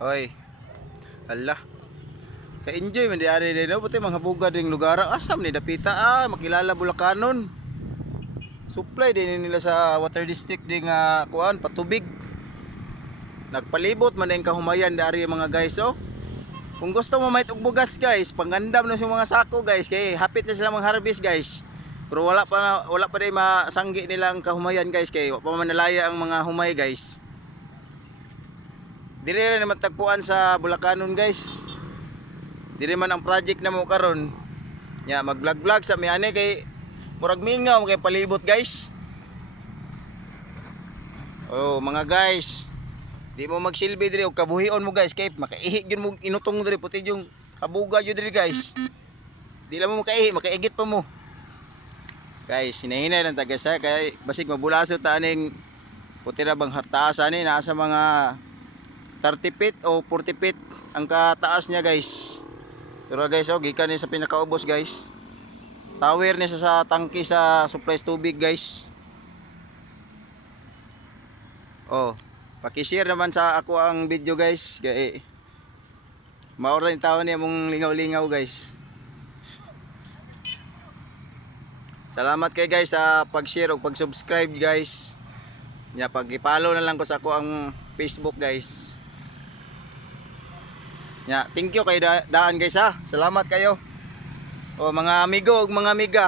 Hoy, hala. Ka-enjoy man di ari din no, puti mga bugad ding lugar. Asam ni dapita makilala Bulacanon. Supply din nila sa water district ding kuan patubig. Nagpalibot man ang kahumayan dari mga guys oh. Kung gusto mo may bugas guys, panggandam na sa mga sako guys kay hapit na sila mag-harvest guys. Pero wala pa din masanggi nilang kahumayan guys kay wa pa manalaya ang mga humay guys. Dire na naman tagpuan sa Bulacanon guys. Dire man ang project na mo karon. Ya mag-vlog sa miane kay murag mingaw kay palibot guys. Oh, mga guys. Di mo magsilbi dire og kabuhion mo guys kay makaihi gyud mo inutong dire puti yung habuga gyud dire guys. Di lang mo makaihi, makaigit pa mo. Guys, hinahinay lang ta guys kay basig mabulaso ta aning puti ra bang hataas ani nasa mga 30 feet o 40 feet ang kataas niya guys. Pero guys, gikan ni sa pinakaubos guys. Tower ni sa tangke sa supplies tubig guys. Oh, paki-share naman sa ako ang video guys. Kay maura yung tao niya mong lingaw-lingaw guys. Salamat kay guys sa pag-share o pag-subscribe guys. Ya pag-i-follow na lang ko sa ako ang Facebook guys. Ya, thank you kay daan guys ha. Salamat kayo. O mga amigo ug mga amiga.